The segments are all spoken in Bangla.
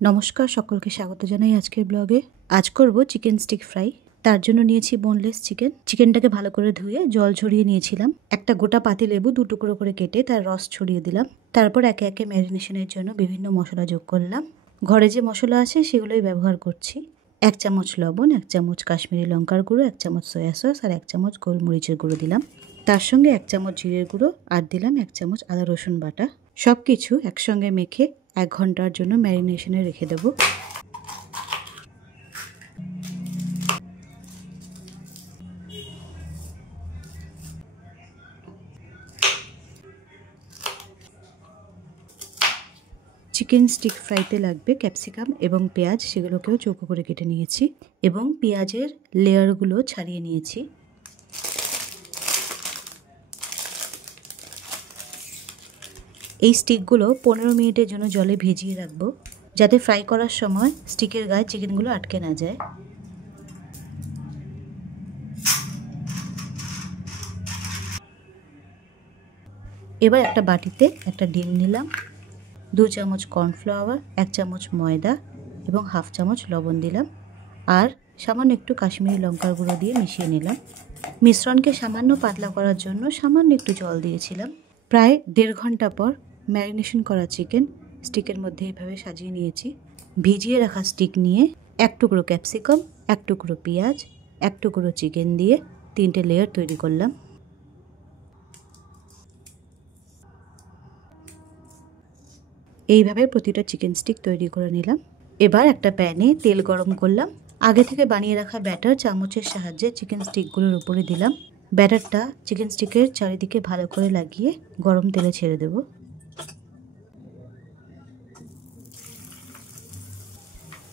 নমস্কার, সকলকে স্বাগত জানাই আজকের ব্লগে। আজ করব চিকেন স্টিক ফ্রাই। তার জন্য নিয়েছি বোনলেস চিকেনটাকে ভালো করে ধুয়ে জল ঝরিয়ে নিয়েছিলাম। একটা গোটা পাতিলেবু 2 টুকরো করে কেটে তার রস ছড়িয়ে দিলাম। তারপর একে একে ম্যারিনেশনের জন্য বিভিন্ন মশলা যোগ করলাম। ঘরে যে মশলা আছে সেগুলোই ব্যবহার করছি। 1 চামচ লবণ, 1 চামচ কাশ্মীরি লঙ্কার গুঁড়ো, 1 চামচ সয়া সস আর 1 চামচ গোলমরিচের গুঁড়ো দিলাম। তার সঙ্গে 1 চামচ জিরের গুঁড়ো আর দিলাম 1 চামচ আদা রসুন বাটা। সব কিছু একসঙ্গে মেখে 1 ঘন্টার জন্য ম্যারিনেশনে রেখে দেব। চিকেন স্টিক ফ্রাইতে লাগবে ক্যাপসিকাম এবং পেঁয়াজ, সেগুলোকেও চৌকো করে কেটে নিয়েছি এবং পেঁয়াজের লেয়ারগুলো ছাড়িয়ে নিয়েছি। এই স্টিকগুলো 15 মিনিটের জন্য জলে ভিজিয়ে রাখবো, যাতে ফ্রাই করার সময় স্টিকের গায়ে চিকেনগুলো আটকে না যায়। এবার একটা বাটিতে একটা ডিম নিলাম, 2 চামচ কর্নফ্লাওয়ার, 1 চামচ ময়দা এবং 1/2 চামচ লবণ দিলাম আর সামান্য একটু কাশ্মীরি লঙ্কার গুঁড়ো দিয়ে মিশিয়ে নিলাম। মিশ্রণকে সামান্য পাতলা করার জন্য সামান্য একটু জল দিয়েছিলাম। প্রায় 1.5 ঘন্টা পর ম্যারিনেশন করা চিকেন স্টিকের মধ্যে এইভাবে সাজিয়ে নিয়েছি। ভিজিয়ে রাখা স্টিক নিয়ে 1 টুকরো ক্যাপসিকাম, 1 টুকরো পেঁয়াজ, 1 টুকরো চিকেন দিয়ে 3টে লেয়ার তৈরি করলাম। এইভাবে প্রতিটা চিকেন স্টিক তৈরি করে নিলাম। এবার একটা প্যানে তেল গরম করলাম। আগে থেকে বানিয়ে রাখা ব্যাটার চামচের সাহায্যে চিকেন স্টিকগুলোর উপরে দিলাম। ব্যাটারটা চিকেন স্টিকের চারিদিকে ভালো করে লাগিয়ে গরম তেলে ছেড়ে দেব।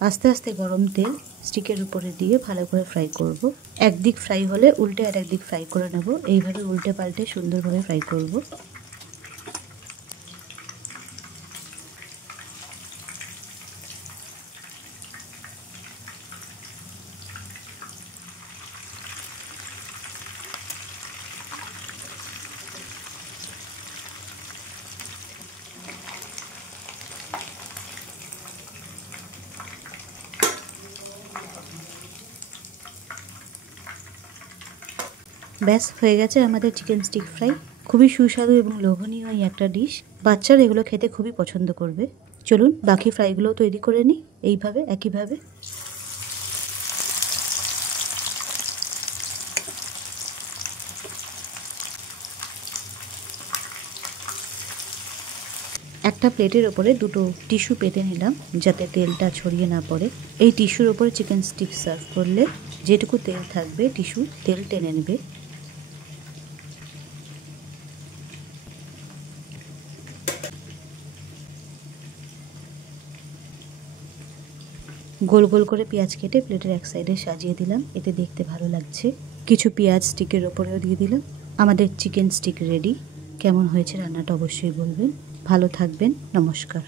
আস্তে আস্তে গরম তেল স্টিকের উপরে দিয়ে ভালো করে ফ্রাই করব। একদিক ফ্রাই হলে উল্টে আর একদিক ফ্রাই করে নেব। এইভাবে উল্টে পাল্টে সুন্দরভাবে ফ্রাই করব। ব্যাস হয়ে গেছে আমাদের চিকেন স্টিক ফ্রাই। খুবই সুস্বাদু এবং লোভনীয় এই একটা ডিশ। বাচ্চারা এগুলো খেতে খুবই পছন্দ করবে। চলুন বাকি ফ্রাইগুলোও তৈরি করে নিই এইভাবে, একইভাবে। একটা প্লেটের ওপরে 2টো টিস্যু পেতে নিলাম, যাতে তেলটা ছড়িয়ে না পড়ে। এই টিস্যুর ওপরে চিকেন স্টিক সার্ভ করলে যেটুকু তেল থাকবে টিস্যু তেল টেনে নেবে। গোল গোল করে পেঁয়াজ কেটে প্লেটের এক সাইডে সাজিয়ে দিলাম, এতে দেখতে ভালো লাগছে। কিছু পেঁয়াজ স্টিকের ওপরেও দিয়ে দিলাম। আমাদের চিকেন স্টিক রেডি। কেমন হয়েছে রান্নাটা অবশ্যই বলবেন। ভালো থাকবেন। নমস্কার।